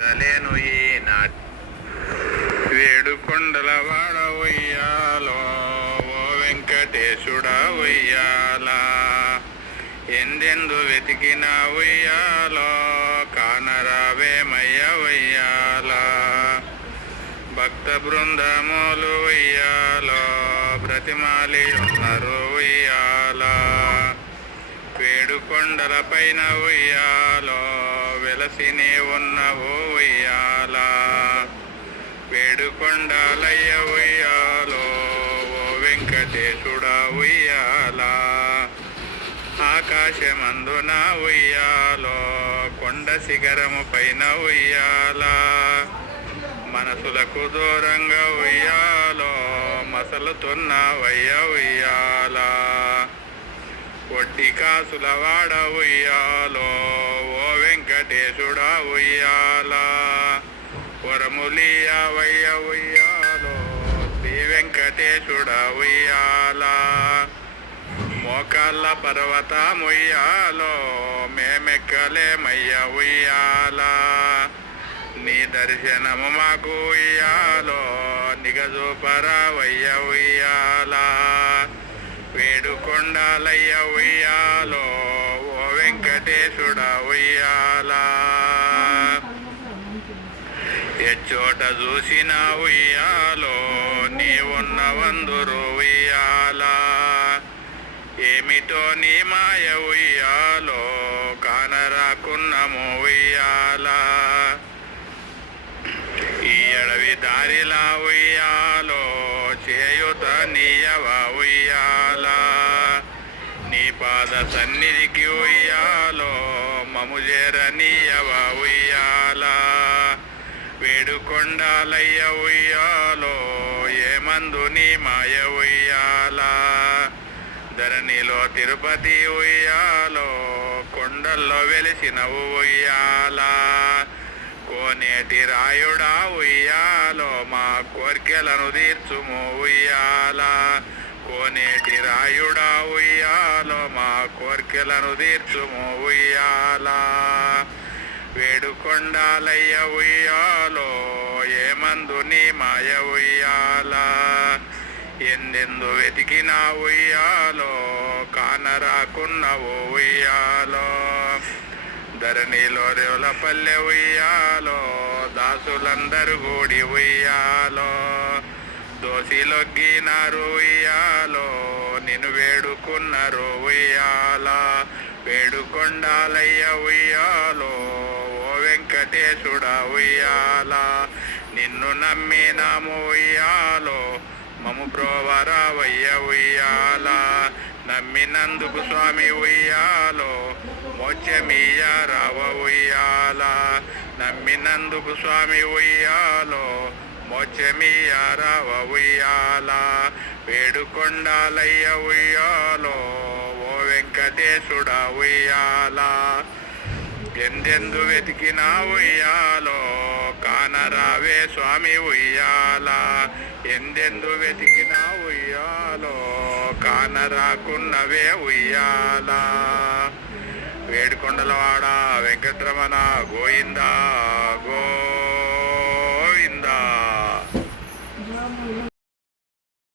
లేను ఈనాటి వేడుకొండల వాడ ఉయ్యాలో ఓ వెంకటేశుడా ఉయ్యాలా ఎందెందు వెతికిన ఉయ్యాలో కానరావేమయ్య ఉయ్యాలా భక్త బృందములు ఉయ్యాలో బ్రతిమాలి ఉన్నారు ఉయ్యాలా వేడుకొండల పైన ఉయ్యాలో వెలసిని ఉన్నవు ఉయ్యాలా వేడుకొండలయ్య ఉయ్యాలో ఓ వెంకటేశుడా ఉయ్యాలా ఆకాశమందున ఉయ్యాలో కొండ శిఖరము పైన ఉయ్యాలా మనసులకు దూరంగా ఉయ్యాలో మసలుతున్నవయ్య ఉయ్యాలా వడ్డీ కాసుల వాడ ఉయ్యాలో ఓ వెంకటేశుడా ఉయ్యాలా వరములియవయ్య ఉయ్యాలో శ్రీ వెంకటేశుడా ఉయ్యాలా మోకాళ్ళ పర్వతముయ్యాలో మేమెక్కలేమయ్య ఉయ్యాలా నీ దర్శనము మాకు ఉయ్యాలో నిగజూపరావయ్య ఉయ్యాలా వేడుకొండలయ్య ఉయ్యాలో ఓ వెంకటేశుడా ఉయ్యాలా ఎచ్చోట చూసిన ఉయ్యాలో నీ ఉన్నవందురు ఉయ్యాలా ఏమిటో నీ మాయ ఉయ్యాలో కానరాకున్నము ఉయ్యాలా ఈ అడవి దారిలా ఉయ్యాలో చేయుత నీయవ ఉయ్యాలా నీ పాద సన్నిధికి ఉయ్యాలో మము చేరనీయవ ఉయ్యాలా వేడుకొండలయ్య ఉయ్యాలో ఏమందు నీ మాయ ఉయ్యాలా ధరణిలో తిరుపతి ఉయ్యాలో కొండల్లో వెలిసినవు ఉయ్యాలా కోనేటి రాయుడా ఉయ్యాలో మా కోర్కెలను తీర్చుము ఉయ్యాలా కోనేటి రాయుడా ఉయ్యాలో మా కోర్కెలను తీర్చుము ఉయ్యాలా వేడుకొండలయ్య ఉయ్యాలో ఏమందు నీ మాయ ఉయ్యాలా ఎందెందు వెతికినా ఉయ్యాలో కానరాకున్నవు ఉయ్యాలో ధరణిలో రేవులపల్లె ఉయ్యాలో దాసులందరూ కూడి ఉయ్యాలో దోషిలొగ్గినారు ఉయ్యాలో నిన్ను వేడుకున్నారు ఉయ్యాలా వేడుకొండలయ్య ఉయ్యాలో ఓ వెంకటేశుడా ఉయ్యాలా నిన్ను నమ్మినాము ఉయ్యాలో మము ప్రోవరావయ్య ఉయ్యాలా నమ్మినందుకు స్వామి ఉయ్యాలో మోక్షమీయ రావ ఉయ్యాలా నమ్మినందుకు స్వామి ఉయ్యాలో మోక్షమీయ రావ ఉయ్యాలా వేడుకొండలయ్య ఉయ్యాలో ఓ వెంకటేశుడా ఉయ్యాలా ఎందెందు వెతికినా ఉయ్యాలో కానరావే స్వామి ఉయ్యాలా ఎందెందు వెతికినా ఉయ్యాలో కానరాకున్నవే ఉయ్యాలా వేడుకొండలవాడ వెంకటరమణ గోయిందా గో